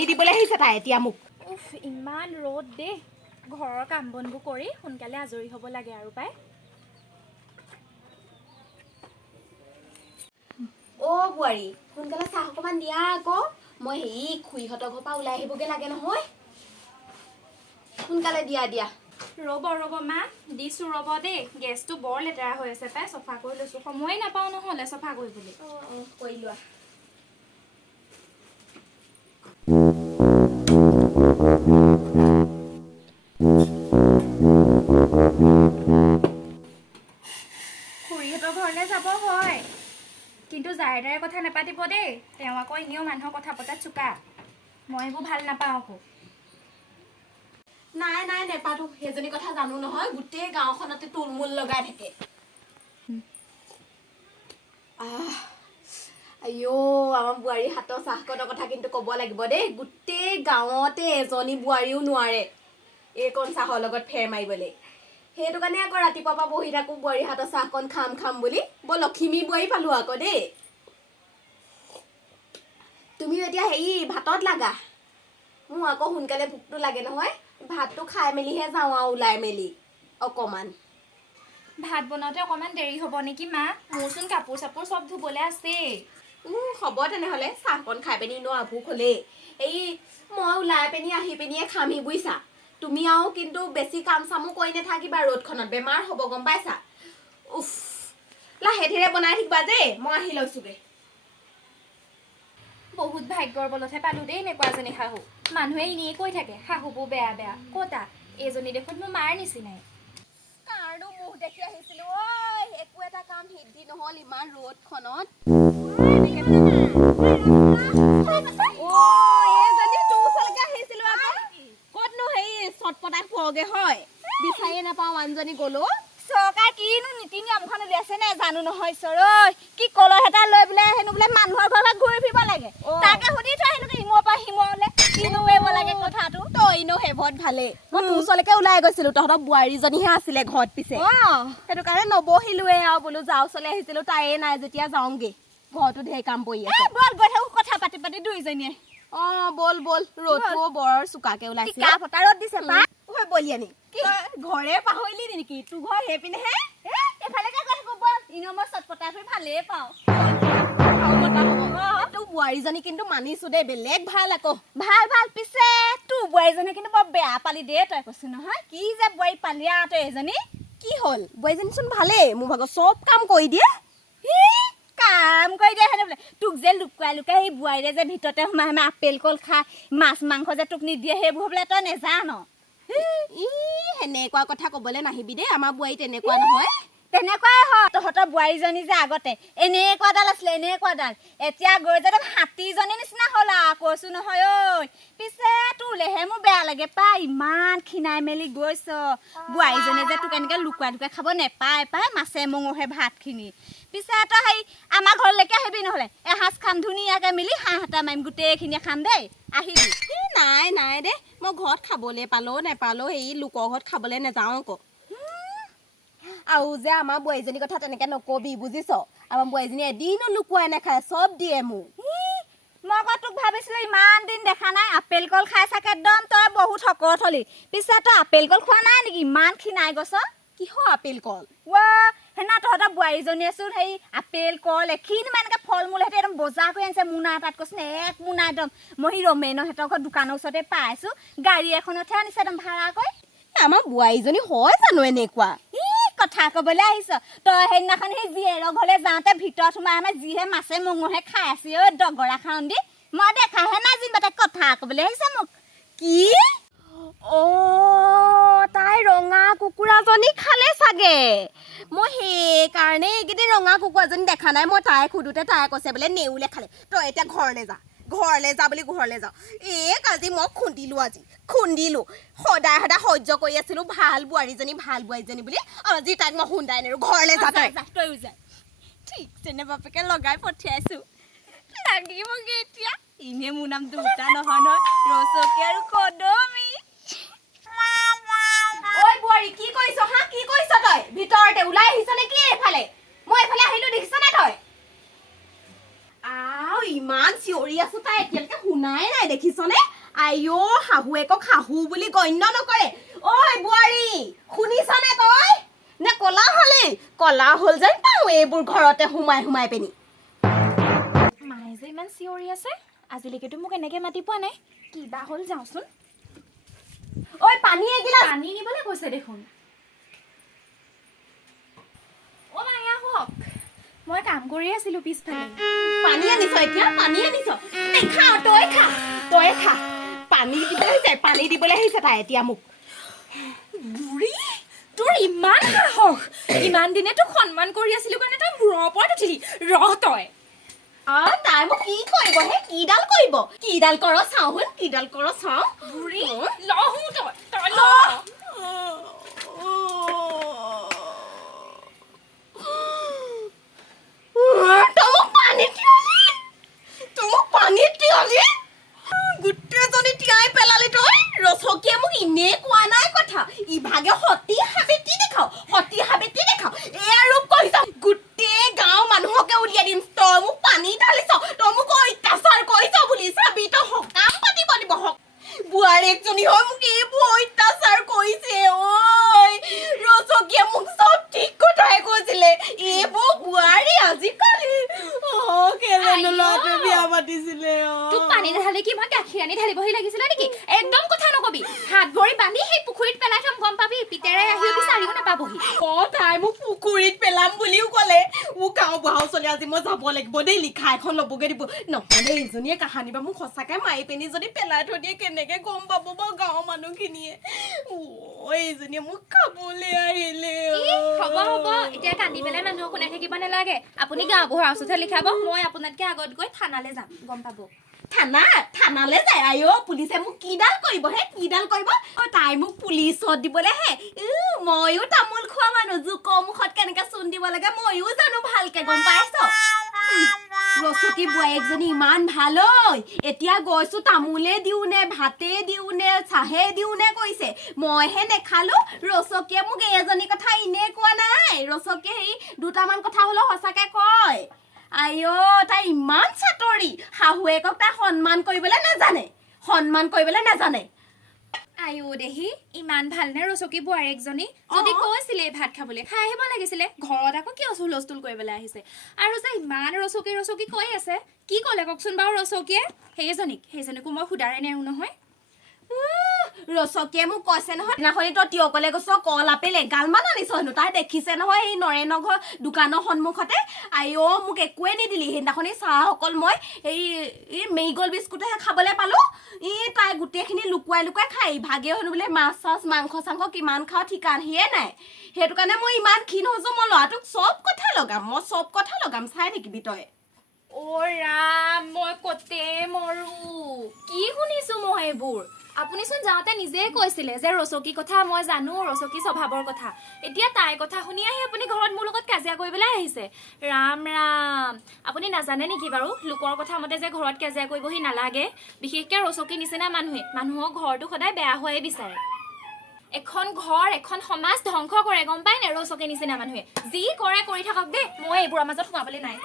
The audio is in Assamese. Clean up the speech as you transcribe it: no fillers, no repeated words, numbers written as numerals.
গালি দিবলৈ আহিছে তাই এতিয়া মোক উফ ইমান ৰ'দ দে ঘৰৰ কাম বনবোৰ কৰি সোনকালে আজৰি হ'ব লাগে আৰু পাই অ' বোৱাৰী সোনকালে চাহ অকমান দিয়া আকৌ মই হেৰি খুৰীহঁতৰ ঘৰৰ পৰা ওলাই আহিবগে লাগে নহয় সোনকালে দিয়া ৰ'ব মা দিছোঁ ৰ'ব দেই গেছটো বৰ লেতেৰা হৈ আছে পাই চফা কৰি লৈছোঁ সময়ে নাপাওঁ নহ'লে চফা কৰিবলৈ কৰি লোৱা খুৰীহঁতৰ ঘৰলৈ যাব হয় কিন্তু যাৰে তাৰে কথা নাপাতিব দেই তেওঁ আকৌ এনেও মানুহৰ কথা পতাত চোকা মই এইবোৰ ভাল নাপাওঁ আকৌ নাই নেপাতো সেইজনী কথা জানো নহয় গোটেই গাঁওখনতে তুলমুল লগাই থাকে আইও আমাৰ বোৱাৰী হাতৰ চাহকনৰ কথা কিন্তু ক'ব লাগিব দেই গোটেই গাঁৱতে এজনী বোৱাৰীও নোৱাৰে এইকণ চাহৰ লগত ফেৰ মাৰিবলৈ সেইটো কাৰণে আকৌ ৰাতিপুৱাৰ পৰা বহি থাকো বোৱাৰী হাতৰ চাহকণ খাম বুলি বৰ লখিমী বোৱাৰী পালো আকৌ দেই তুমিও এতিয়া হেৰি ভাতত লাগা মোৰ আকৌ সোনকালে ভোকটো লাগে নহয় ভাতটো খাই মেলিহে যাওঁ আৰু ওলাই মেলি অকমান ভাত বনাওঁতে অকণমান দেৰি হ'ব নেকি মা মোৰচোন কাপোৰ চাপোৰ চব ধুবলৈ আছেই হ'ব তেনেহ'লে চাহকণ খাই পিনি ন ভোক হ'লেই এই মই ওলাই পিনি আহি পিনিয়ে খামহি বুজিছা তুমি আৰু কিন্তু বেছি কাম চামো কৰি নাথাকিবা ৰ'দখনত বেমাৰ হ'ব গম পাইছা উফ লাহে ধীৰে বনাই থাকিবা দেই মই আহি লৈছোগে বহুত ভাগ্যৰ বলতহে পালো দেই এনেকুৱা এজনী শাহু মানুহে এনেই কৈ থাকে শাহুবোৰ বেয়া ক'তা এইজনী দেখোন মোৰ মাৰ নিচিনাই কাৰনো মুখ দেখি আহিছিলো ঐ একো এটা কাম সিদ্ধি নহ'ল ইমান ৰ'দখনত ক'তনো হেৰি চটপটাই পোৱাগে হয় বিচাৰিয়ে নাপাওঁ মানুহজনী গ'লো চৰকাৰ কিনো নীতি নিয়মখন উলিয়াইছে নে জানো নহয় ঈশ্বৰ কি কলহ এটা লৈ বোলে হেনো বোলে মানুহৰ ঘৰত ঘূৰি ফুৰিব লাগে তাকে সুধি থৈ আহিলো ইমৰ পৰা সিমৰলে কিনো কৰিব লাগে কথাটো তই এনেও শেভত ভালে মই তোৰ ওচৰলৈকে ওলাই গৈছিলো তহঁতৰ বোৱাৰীজনীহে আছিলে ঘৰত পিছে সেইটো কাৰণে নবহিলোৱে আৰু বোলো যাওঁ ওচৰলৈ আহিছিলো তাইয়ে নাই যেতিয়া যাওঁগে ঘৰতো ঢেৰ কাম পৰি আছে বল গৈ থাকো কথা পাতি দুইজনীয়ে বল ৰ'দটো বৰ চোকাকে ওলাইছে টিকা ফটা ৰ'দ দিছে পা ঐ বলিয়ানি ঘৰে পাহৰিলি নেকি তোৰ ঘৰ সেইপিনেহে এফালেকে গৈ থাকো বল ইনো মই চটপটাই ফুৰি ভালেই পাওঁ তোৰ বোৱাৰীজনী কিন্তু মানিছো দেই বেলেগ ভাল আকৌ ভাল পিছে তোৰ বোৱাৰীজনী কিন্তু বৰ বেয়া পালি দেই তই কৈছো নহয় কি যে বোৱাৰী পালিয়া তই এজনী কি হ'ল বোৱাৰীজনীচোন ভালেই মোৰ ভাগৰ চব কাম কৰি দিয়ে কাম কৰি দিয়ে হেনে বোলে তোক যে লুকুৱাই সেই বোৱাৰীৰে যে ভিতৰতে সোমাই আপেল কল খাই মাছ মাংস যে তোক নিদিয়ে সেইবোৰ বোলে তই নেজান সেনেকুৱা কথা ক'বলৈ নাহিবি দেই আমাৰ বোৱাৰী তেনেকুৱা নহয় তেনেকুৱাই হয় তহঁতৰ বোৱাৰীজনী যে আগতে এনেকুৱাডাল আছিলে এনেকুৱাডাল এতিয়া গৈ যে হাতীজনী নিচিনা হ'ল আৰু কৈছো নহয় ঐ পিছে তোলেহে মোৰ বেয়া লাগে পাই ইমান খীনাই মেলি গৈছ বোৱাৰীজনী যে তোক এনেকৈ লুকুৱাই খাব নেপায় পাই মাছে মঙহে ভাতখিনি পিছে তই হেৰি আমাৰ ঘৰলৈকে আহিবি নহ'লে এসাঁজ খাম ধুনীয়াকৈ মিলি হাঁহ এটা মাৰিম গোটেইখিনিয়ে খাম দেই আহিবি নাই দেই মই ঘৰত খাবলৈ পালো নেপালো এই লোকৰ ঘৰত খাবলৈ নাযাওঁ আকৌ আৰু যে আমাৰ বোৱাৰীজনীৰ কথা তেনেকে নকবি বুজিছ আমাৰ বোৱাৰীজনী এদিনো লুকুৱাই নাখায় চব দিয়ে মোক মই আকৌ তোক ভাবিছিলো ইমান দিন দেখা নাই আপেল কল খাই চাকে একদম তই বহুত শকত হলি পিছে তই আপেল কল খোৱা নাই নেকি ইমান খীনাই গছ কিহৰ আপেল কল সেনা তহঁতৰ বোৱাৰীজনীয়েচোন সেই আপেল কল এখিনি এনেকৈ ফল মূল সিহঁতে একদম বজাৰ কৰি আনিছে মোনা এটাত কৈছে এক মোনা একদম মই সেই ৰমেনৰ ঘৰ দোকানৰ ওচৰতে পাইছোঁ গাড়ী এখনতহে আনিছে একদম ভাড়া কৰি আমাৰ বোৱাৰীজনী হয় জানো এনেকুৱা কথা ক'বলৈ আহিছ তই সেইদিনাখন সেই জীয়েৰৰ ঘৰলৈ যাওঁতে ভিতৰত সোমাই আমাৰ যিহে মাছে মঙহে খাই আছে দগৰা খাওঁ দি মই দেখাহে নাই যেনিবা তাই কথা ক'বলৈ আহিছে মোক কি তাই ৰঙা কুকুৰাজনী খালে চাগে মই সেইকাৰণে এইকেইদিন ৰঙা কুকুৰাজনী দেখা নাই মই তাই সোধোতে তাই কৈছে বোলে নেউলে খালে তই এতিয়া ঘৰলৈ যা বুলি ঘৰলৈ যাওঁ আজি মই খুন্দিলো সদায় সহ্য কৰি আছিলো ভাল বোৱাৰীজনী বুলি আজি তাইক মই খুন্দাই নেৰো ঘৰলৈ যা তইও যা ঠিক তেনে বাপেকে লগাই পঠিয়াইছো লাগিবগে এতিয়া ইনে মোৰ নাম দুটা নহয় ৰচকী আৰু কদমী ঐ বোৱাৰী কি কৰিছ তই ভিতৰতে ওলাই আহিছ নেকি এইফালে মই এইফালে আহিলো দেখিছ নে তই ইমান চিঞৰি আছো তাই এতিয়ালৈকে শুনাই নাই দেখিছনে আইও শাহুৱেকক শাহু বুলি গণ্য নকৰে ঐ বোৱাৰী শুনিছনে তই নে কলা হ'ল যেন পাওঁ এইবোৰ ঘৰতে সোমাই পিনি মায়ে যে ইমান চিঞৰি আছে আজিলৈকেতো মোক এনেকে মাতি পোৱা নাই কিবা হ'ল যাওঁচোন ঐ পানী এগিলাচ পানী নিবলৈ কৈছে দেখোন অ' মায়ে আহক মই কাম কৰি আছিলো পিছফালে পানী আনিছ এতিয়া তই খা পানী দিবলৈ আহিছে তাই এতিয়া মোক বুঢ়ী তোৰ ইমান সাহস ইমান দিনে তোক সন্মান কৰি আছিলো কাৰণে তই মূৰৰ ওপৰত উঠিলি ৰহ তই তাই মোক কি কৰিব হে কিডাল কৰ চাওঁ বুঢ়ী লহো তই ল তই মোক পানীত তিয়ালি গোটেইজনী তিয়াই পেলালি তই ৰচকীয়ে মোক ইনে কোৱা নাই কথা ইভাগে সতী সাবিত্ৰী দেখাও এয়া ৰূপ কৰিছ গোটেই গাঁও মানুহকে উলিয়াই দিম তই মোক পানী ঢালিছ তই মোক অত্যাচাৰ কৰিছ বুলি চাবি তই সকাম পাতিব দিব বোৱাৰীজনী হৈ মোক এইবোৰ অত্যাচাৰ কৰিছে ঐ ৰচকীয়ে মোক চব ঠিক কথাই কৈছিলে এইবোৰ বোৱাৰী আজিকালি কেলেনো ল'ৰাটোৱে বিয়া পাতিছিলে তোক পানী ঢালি কি মই গাখীৰ আনি ঢালিবহি লাগিছিলে নেকি একদম কথা নকবি হাত ভৰি বান্ধি সেই পুখুৰীত পেলাই থম গম পাবি পিতেৰে আহি বিচাৰিও নাপাবহি তাই মোক পুখুৰীত পেলাম বুলিও ক'লে গাঁও বুঢ়াও চলি আজি মই যাব লাগিব দেই লিখা এখন ল'বগৈ দিব নহ'লে এইজনীয়ে কাহানী বা মোক সঁচাকৈ মাৰি পিনি যদি পেলাই থৈ দিয়ে কেনেকৈ গম পাব বাৰু গাঁৱৰ মানুহখিনিয়ে এইজনীয়ে মোক খাবলৈ আহিলে হ'ব এতিয়া কান্দি পেলাই মানুহক শুনাই থাকিব নালাগে আপুনি গাঁওবুঢ়াৰ ওচৰতহে লিখাব মই আপোনাতকৈ আগত গৈ থানালৈ যাম গম পাব থানালৈ যায় আইঅ পুলিচে মোক কিডাল কৰিব তাই মোক পুলিচত দিবলৈ হে ময়ো তামোল খোৱা মানুহ জোকৰ মুখত কেনেকে চূণ দিব লাগে ময়ো জানো ভালকে গম পাইছ ৰচকী বোৱাৰীজনী ইমান ভাল ঐ এতিয়া গৈছো তামোলে দিওঁ নে ভাতে দিওঁ নে চাহে দিওঁ নে কৈছে মইহে নেখালো ৰচকীয়ে মোক এজনী কথা ইনে কোৱা নাই ৰচকীয়ে হেৰি দুটামান কথা হলেও সঁচাকে কয় আইঅ তাই ইমান চাতৰি শাহুৱেকক তাই সন্মান কৰিবলৈ নাজানে আইও দেহি ইমান ভালনে ৰচকী বোৱাৰীকজনী যদি কৈছিলে ভাত খাবলৈ খাই আহিব লাগিছিলে ঘৰত আকৌ কিয় হুলস্থুল কৰিবলৈ আহিছে আৰু যে ইমান ৰচকী কৈ আছে কি ক'লে কওকচোন বাৰু ৰচকীয়ে সেইজনীকো মই সুধাৰে নেৰো নহয় ৰচকীয়ে মোক কৈছে নহয় দিনাখনি তই তিয়কলে গৈছ কল আপেল এগালমান আনিছ হেনো তাই দেখিছে নহয় এই নৰেনৰ ঘৰ দোকানৰ সন্মুখতে আইঅ মোক একোৱে নিদিলি সেইদিনাখনি চাহ অকল মই এই মেৰিগল বিস্কুটহে খাবলৈ পালো তাই গোটেইখিনি লুকুৱাই খাই ভাগে হেনো বোলে মাছ চাছ মাংস চাংস কিমান খাওঁ ঠিকানহিয়ে নাই সেইটো কাৰণে মই ইমান ক্ষীণ হৈছো মই ল'ৰাটোক চব কথা লগাম চাই থাকিবি তই অ' ৰাম মই কতে মৰো কি শুনিছো মই এইবোৰ আপুনিচোন যাওঁতে নিজে কৈছিলে যে ৰচকী কথা মই জানো ৰচকী স্বভাৱৰ কথা এতিয়া তাইৰ কথা শুনি আহি আপুনি ঘৰত মোৰ লগত কাজিয়া কৰিবলৈ আহিছে ৰাম আপুনি নাজানে নেকি বাৰু লোকৰ কথা মতে যে ঘৰত কাজিয়া কৰিবহি নালাগে বিশেষকৈ ৰচকী নিচিনা মানুহক ঘৰটো সদায় বেয়া হোৱাই বিচাৰে এখন ঘৰ এখন সমাজ ধ্বংস কৰে গম পায় নে ৰচকী নিচিনা মানুহে যি কৰে কৰি থাকক দেই মই এইবোৰৰ মাজত সোমাবলৈ নাই